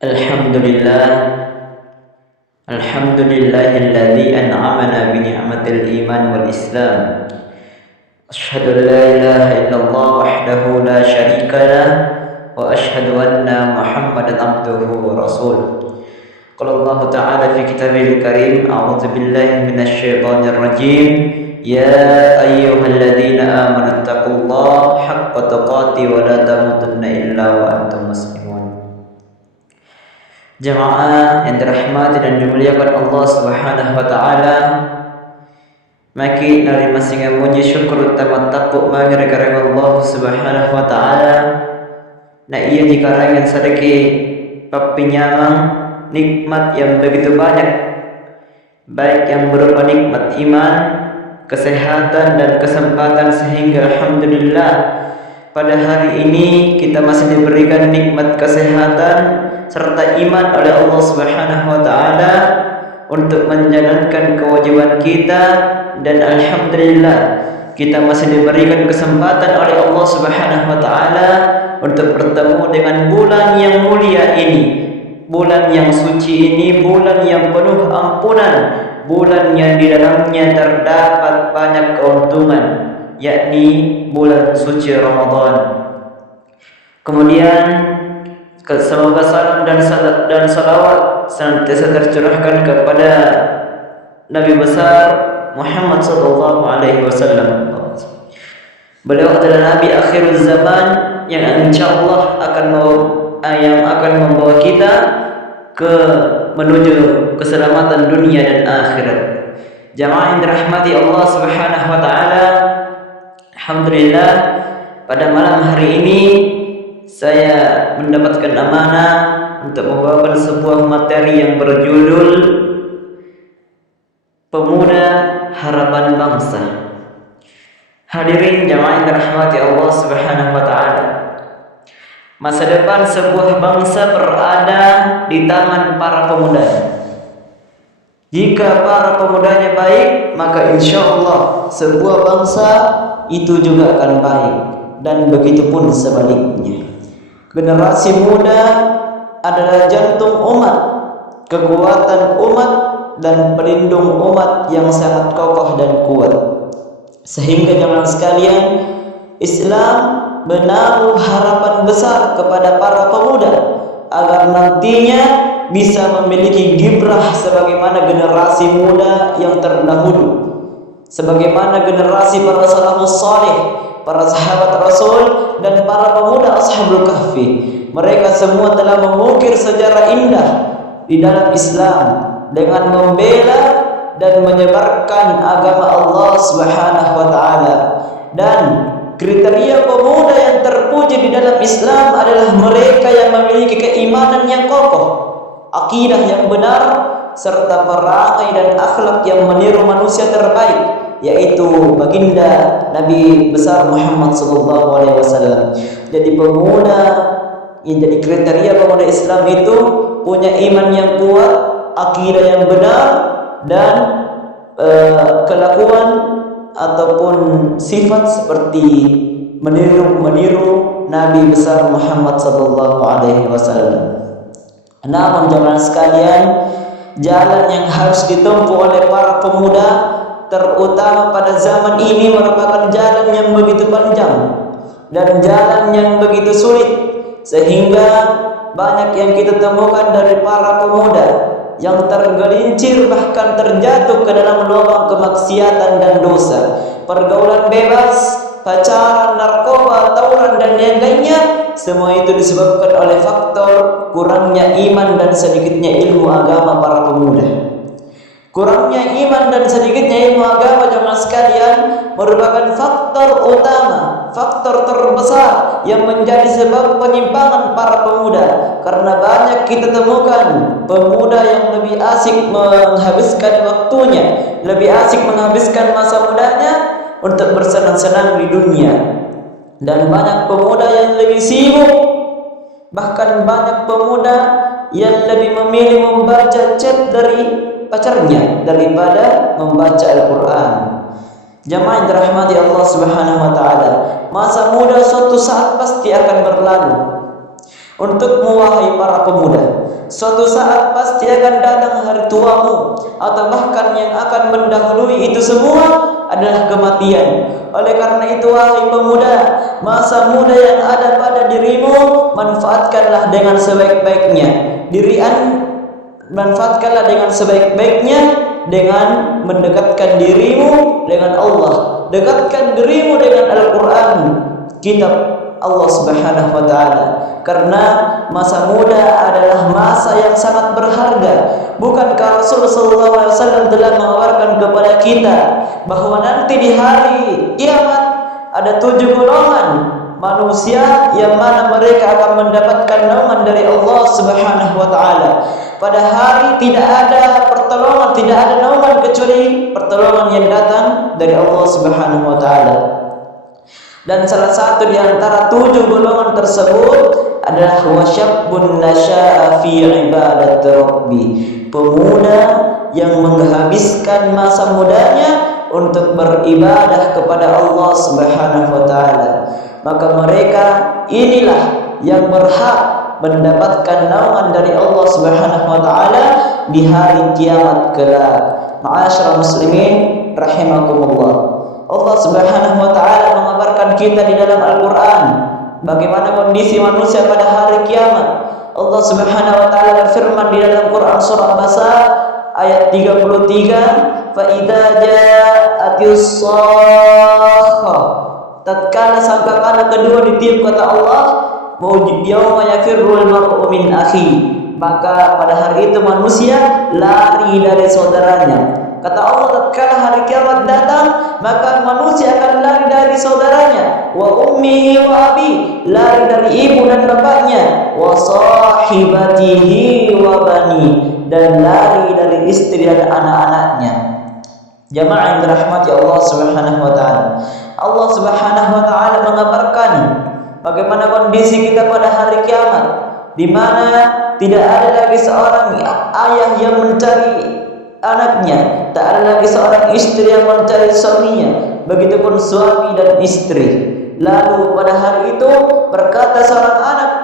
Alhamdulillah, alhamdulillahilladzi an'amana bi ni'matil iman wal islam. Asyhadu an la ilaha illallah wahdahu la syarikalah wa asyhadu anna Muhammadan abduhu wa rasuluh. Qala Allah Ta'ala fi kitabil karim, a'udzu billahi minasy syaithanir rajim. Ya ayyuhalladzina amanu taqullaha haqqa tuqatih wa la tamutunna illa wa antum muslimun. Jemaah yang dirahmati dan dimuliakan Allah Subhanahu wa taala, maki nari masing muji syukur tamat tapuk mangirkarang Allah Subhanahu wa taala. Na iya dikarangan sadaki papinyamang nikmat yang begitu banyak, baik yang berupa nikmat iman, kesehatan dan kesempatan, sehingga alhamdulillah pada hari ini kita masih diberikan nikmat kesehatan serta iman oleh Allah Subhanahu wa taala untuk menjalankan kewajiban kita, dan alhamdulillah kita masih diberikan kesempatan oleh Allah Subhanahu wa taala untuk bertemu dengan bulan yang mulia ini, bulan yang suci ini, bulan yang penuh ampunan, bulan yang di dalamnya terdapat banyak keuntungan, yakni bulan suci Ramadan. Kemudian semoga salam dan salawat senantiasa tercurahkan kepada Nabi besar Muhammad sallallahu alaihi wasallam. Beliau adalah Nabi akhir zaman yang insyaallah akan membawa kita menuju keselamatan dunia dan akhirat. Jamaah yang dirahmati Allah Subhanahu wa taala, alhamdulillah pada malam hari ini saya mendapatkan amanah untuk membawakan sebuah materi yang berjudul Pemuda Harapan Bangsa. Hadirin jamaah yang dirahmati Allah Subhanahu wa taala, masa depan sebuah bangsa berada di tangan para pemuda. Jika para pemudanya baik, maka insyaallah sebuah bangsa itu juga akan baik, dan begitu pun sebaliknya. Generasi muda adalah jantung umat, kekuatan umat, dan pelindung umat yang sangat kokoh dan kuat. Sehingga jemaah sekalian, Islam menaruh harapan besar kepada para pemuda agar nantinya bisa memiliki kibrah sebagaimana generasi muda yang terdahulu, sebagaimana generasi para salafus saleh, para sahabat Rasul, dan para pemuda Ashabul Kahfi. Mereka semua telah mengukir sejarah indah di dalam Islam dengan membela dan menyebarkan agama Allah Subhanahu wa taala. Dan kriteria pemuda yang terpuji di dalam Islam adalah mereka yang memiliki keimanan yang kokoh, akidah yang benar, serta perangai dan akhlak yang meniru manusia terbaik, yaitu baginda Nabi besar Muhammad sallallahu alaihi wasallam. Jadi pemuda yang jadi kriteria pemuda Islam itu punya iman yang kuat, akidah yang benar, dan kelakuan ataupun sifat seperti meniru Nabi besar Muhammad sallallahu alaihi wasallam. Namun jemaah sekalian, jalan yang harus ditempuh oleh para pemuda, terutama pada zaman ini, merupakan jalan yang begitu panjang dan jalan yang begitu sulit, sehingga banyak yang kita temukan dari para pemuda yang tergelincir, bahkan terjatuh ke dalam lubang kemaksiatan dan dosa, pergaulan bebas, pacaran, narkoba, tawuran, dan yang lainnya. Semua itu disebabkan oleh faktor kurangnya iman dan sedikitnya ilmu agama para pemuda. Kurangnya iman dan sedikitnya ilmu agama jemaah sekalian merupakan faktor utama, faktor terbesar yang menjadi sebab penyimpangan para pemuda. Karena banyak kita temukan pemuda yang lebih asik menghabiskan waktunya, lebih asik menghabiskan masa mudanya untuk bersenang-senang di dunia, dan banyak pemuda yang lebih sibuk, bahkan banyak pemuda yang lebih memilih membaca chat dari pacarnya daripada membaca Al-Quran. Jamaah yang dirahmati Allah Subhanahu wa taala, masa muda suatu saat pasti akan berlalu. Untukmu wahai para pemuda, suatu saat pasti akan datang hari tuamu, atau bahkan yang akan mendahului itu semua adalah kematian. Oleh karena itu wahai pemuda, masa muda yang ada pada dirimu manfaatkanlah dengan sebaik-baiknya. Manfaatkanlah dengan sebaik-baiknya dengan mendekatkan dirimu dengan Allah. Dekatkan dirimu dengan Al-Quran, kitab Allah Subhanahu wa taala. Karena masa muda adalah masa yang sangat berharga. Bukankah Rasul sallallahu alaihi wasallam telah mengabarkan kepada kita bahwa nanti di hari kiamat ada 7 golongan manusia yang mana mereka akan mendapatkan naungan dari Allah Subhanahu wa taala. Pada hari tidak ada pertolongan, tidak ada naungan kecuali pertolongan yang datang dari Allah Subhanahu wa taala. Dan salah satu di antara 7 golongan tersebut adalah wasyabbun nasya'a fi ibadati rabbi, pemuda yang menghabiskan masa mudanya untuk beribadah kepada Allah Subhanahu wa taala. Maka mereka inilah yang berhak mendapatkan naungan dari Allah Subhanahu wa taala di hari kiamat kelak. Ma'asyiral muslimin rahimakumullah. Allah Subhanahu wa taala mengabarkan kita di dalam Al-Qur'an bagaimana kondisi manusia pada hari kiamat. Allah Subhanahu wa taala berfirman di dalam Quran surah Basa ayat 33, fa idza ja'atis shakhah, tatkala sangkakala kedua ditiup kata Allah, yauma yafirrul mar'u min akhi, maka pada hari itu manusia lari dari saudaranya. Kata Allah, tatkala hari kiamat datang, maka manusia akan lari dari saudaranya. Wa ummihi wa abi, lari dari ibu dan bapaknya. Wa sahibatihi wa bani, dan lari dari istri dan anak-anaknya. Jamaah yang dirahmati Allah Subhanahu wa taala. Allah Subhanahu wa taala mengabarkan bagaimana kondisi kita pada hari kiamat, di mana tidak ada lagi seorang ayah yang mencari anaknya, tak ada lagi seorang istri yang mencari suaminya, begitupun suami dan istri. Lalu pada hari itu berkata seorang anak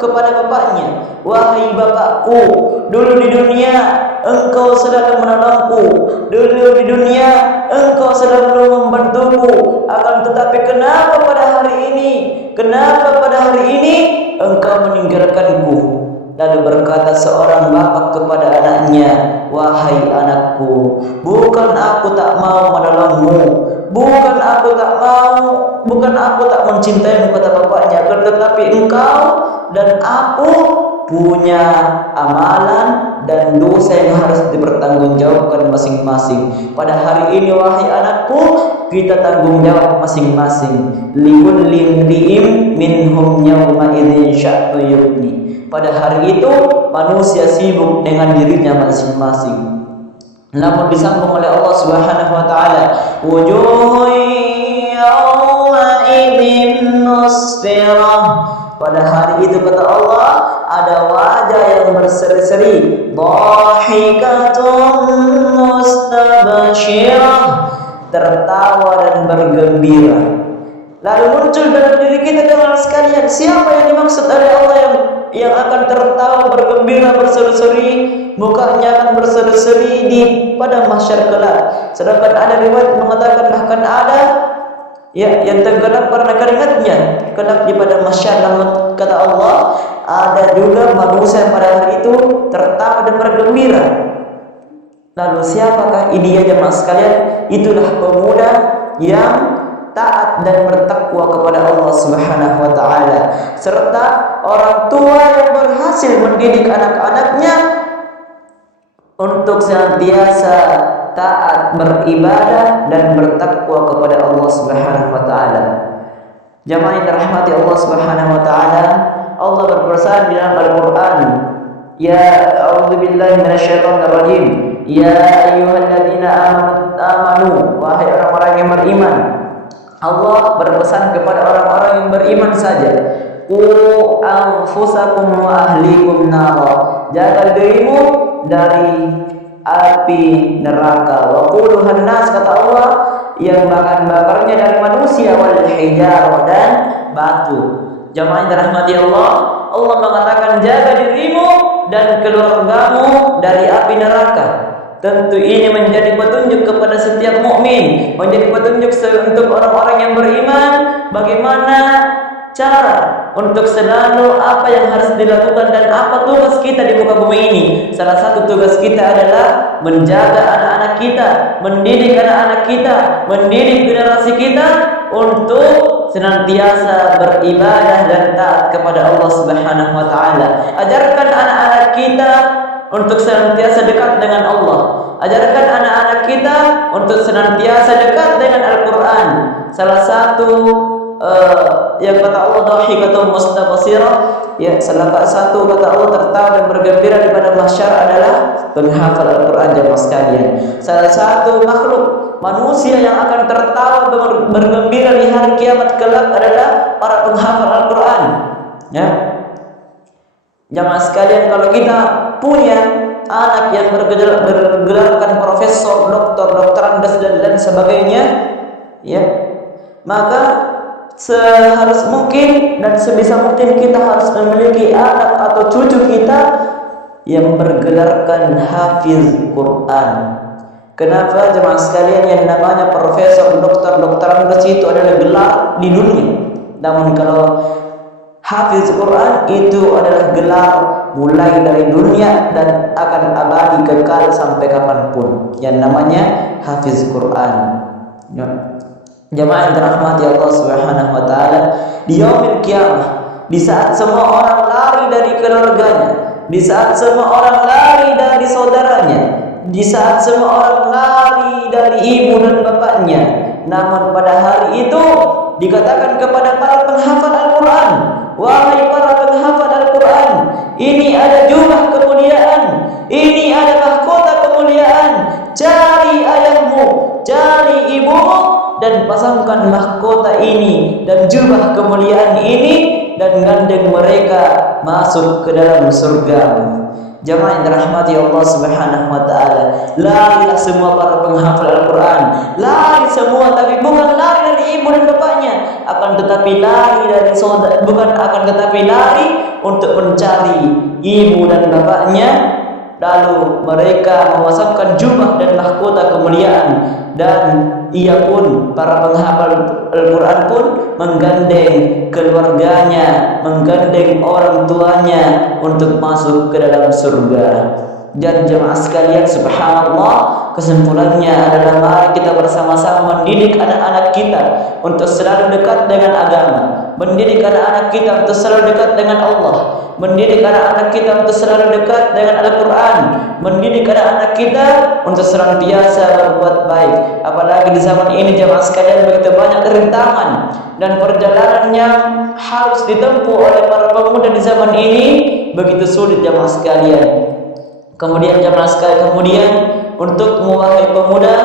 kepada bapaknya, wahai bapakku, dulu di dunia engkau selalu menolongku, dulu di dunia engkau selalu membantuku, akan tetapi kenapa pada hari ini engkau meninggalkanku? Lalu berkata seorang bapak kepada anaknya, wahai anakku, bukan aku tak mau menolongmu, bukan aku tak mencintaimu, kata bapaknya, tetapi engkau dan aku punya amalan dan dosa yang harus dipertanggungjawabkan masing-masing. Pada hari ini wahai anakku, kita tanggung jawab masing-masing. Likulli imri'in minhum yawma idzin sya'nu yughni. Pada hari itu manusia sibuk dengan dirinya masing-masing. Namun disambung oleh Allah Subhanahu wa taala, wujuhun yawma idzin musfirah. Pada hari itu kata Allah, ada wajah yang berseri-seri, dhahikatun mustabsyirah, tertawa dan bergembira. Lalu muncul dalam diri kita teman sekalian, siapa yang dimaksud oleh Allah yang akan tertawa bergembira berseri-seri, mukanya akan berseri-seri di pada mahsyar kelak. Sedangkan ada riwayat mengatakan bahkan ada yang tenggelam karena keringatnya kelak di pada mahsyar. Namun kata Allah, ada juga manusia pada hari itu tertawa dan bergembira. Lalu siapakah dia jemaah sekalian? Itulah pemuda yang taat dan bertakwa kepada Allah Subhanahu wa taala, serta orang tua yang berhasil mendidik anak-anaknya untuk senantiasa taat beribadah dan bertakwa kepada Allah Subhanahu wa taala. Jamaah yang dirahmati Allah Subhanahu wa taala, Allah berpesan di dalam Al-Qur'an, ya a'udzubillahi minasyaitonir rajim, ya ayyuhalladzina amanu, wahai orang-orang yang beriman. Allah berpesan kepada orang-orang yang beriman saja, qu anfusakum wa ahlikum nara, jaga dirimu dari api neraka. Wa quluhan nas, kata Allah, yang bahan bakarnya dari manusia, wal hijarah, dan batu. Jamaah yang dirahmati Allah, Allah mengatakan jaga dirimu dan keluargamu dari api neraka. Tentu ini menjadi petunjuk kepada setiap mukmin, menjadi petunjuk untuk orang-orang yang beriman bagaimana cara untuk selalu apa yang harus dilakukan dan apa tugas kita di muka bumi ini. Salah satu tugas kita adalah menjaga anak-anak kita, mendidik anak-anak kita, mendidik generasi kita untuk senantiasa beribadah dan taat kepada Allah Subhanahu wa taala. Ajarkan anak-anak kita untuk senantiasa dekat dengan Allah. Ajarkan anak-anak kita untuk senantiasa dekat dengan Al-Qur'an. Salah satu yang kata Allah dhahikatun mustabsirah, ya, salah satu kata Allah tertawa dan bergembira di pada mahsyar adalah penghafal Al-Qur'an. Jemaah sekalian, salah satu makhluk manusia yang akan tertawa bergembira di hari kiamat kelak adalah para penghafal Al-Qur'an. Ya, jemaah sekalian, kalau kita punya anak yang bergelarkan profesor, doktor, doktorandes dan sebagainya, ya, maka seharus mungkin dan sebisa mungkin kita harus memiliki anak atau cucu kita yang bergelarkan hafiz Quran. Kenapa jemaah sekalian? Yang namanya profesor, doktor, doktorandes itu adalah gelar di dunia. Namun kalau hafiz Quran itu adalah gelar mulai dari dunia dan akan abadi kekal sampai kapanpun. Yang namanya hafiz Quran. Ya. Jemaah yang dirahmati Allah Subhanahu wa taala, di yaumil qiyamah, di saat semua orang lari dari keluarganya, di saat semua orang lari dari saudaranya, di saat semua orang lari dari ibu dan bapaknya, namun pada hari itu dikatakan kepada para penghafal Al-Qur'an, wahai para penghafal Al-Qur'an, ini ada jubah kemuliaan, ini ada mahkota kemuliaan, cari ayahmu, cari ibumu, dan pasangkan mahkota ini dan jubah kemuliaan ini dan gandeng mereka masuk ke dalam surga. Jamaah yang dirahmati Allah Subhanahu wa taala, larilah semua para penghafal Al-Qur'an, lari semua, tapi bukan lari dari ibu dan bapaknya, akan tetapi lari dari saudara, bukan akan tetapi lari untuk mencari ibu dan bapaknya. Lalu mereka memasangkan jubah dan mahkota kemuliaan, dan ia pun, para penghafal Al-Quran pun menggandeng keluarganya, menggandeng orang tuanya untuk masuk ke dalam surga. Dan jemaah sekalian, subhanallah, kesimpulannya adalah mari kita bersama-sama mendidik anak-anak kita untuk selalu dekat dengan agama, mendidik anak-anak kita untuk selalu dekat dengan Allah, mendidik anak-anak kita untuk selalu dekat dengan Al-Quran, mendidik anak-anak kita untuk senantiasa berbuat baik. Apalagi di zaman ini jemaah sekalian begitu banyak rintangan dan perjalanan yang harus ditempuh oleh para pemuda di zaman ini begitu sulit jemaah sekalian. Kemudian jemaah sekalian, kemudian untuk wahai pemuda,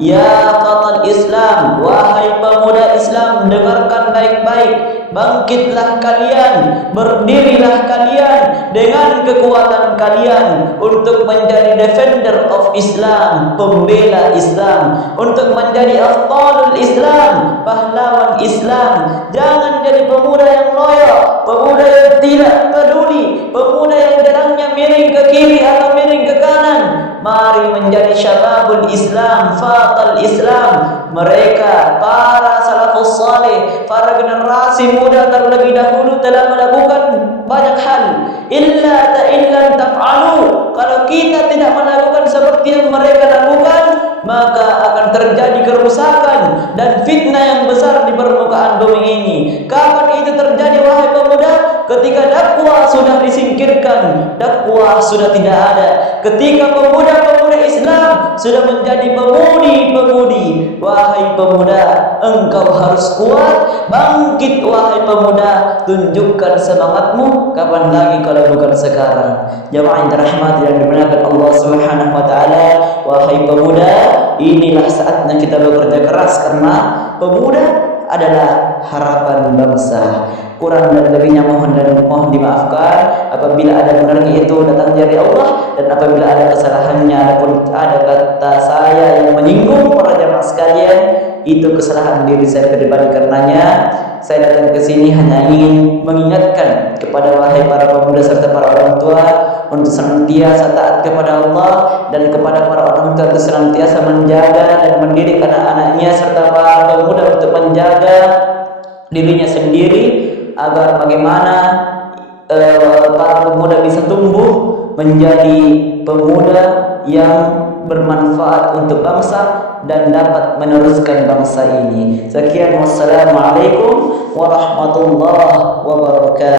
ya fatal Islam, wahai pemuda Islam, dengarkan baik-baik, bangkitlah kalian, berdirilah kalian dengan kekuatan kalian untuk menjadi defender of Islam, pembela Islam, untuk menjadi afdalul Islam, pahlawan Islam. Jangan jadi pemuda yang loyo, pemuda yang tidak peduli, pemuda yang jalannya miring ke kiri atau miring ke kanan. Mari menjadi syababul Islam, fatal Islam. Mereka para salafus saleh, para generasi muda terlebih dahulu telah melakukan banyak hal. Illa taf'alu, kalau kita tidak melakukan seperti yang mereka lakukan, maka akan terjadi kerusakan dan fitnah yang besar di permukaan bumi ini. Kapan itu terjadi wahai pemuda? Ketika dakwah sudah disingkirkan, dakwah sudah tidak ada. Ketika pemuda-pemuda Islam sudah menjadi pemudi-pemudi. Wahai pemuda, engkau harus kuat, bangkit wahai pemuda, tunjukkan semangatmu. Kapan lagi kalau bukan sekarang? Jamaah yang dirahmati dan dimuliakan Allah Subhanahu wa taala, wahai pemuda, inilah saatnya kita bekerja keras, karena pemuda adalah harapan bangsa. Kurang dan lebihnya mohon dimaafkan apabila ada benarnya itu datang dari Allah, dan apabila ada kesalahannya ataupun ada kata saya yang menyinggung para jamaah sekalian, itu kesalahan diri saya pribadi karenanya. saya datang ke sini hanya ingin mengingatkan kepada wahai para pemuda serta para orang tua untuk senantiasa taat kepada Allah, dan kepada para orang tua untuk senantiasa menjaga dan mendidik anak-anaknya serta para pemuda untuk menjaga dirinya sendiri agar bagaimana para pemuda bisa tumbuh menjadi pemuda yang bermanfaat untuk bangsa dan dapat meneruskan bangsa ini. Sekian, wassalamualaikum warahmatullahi wabarakatuh.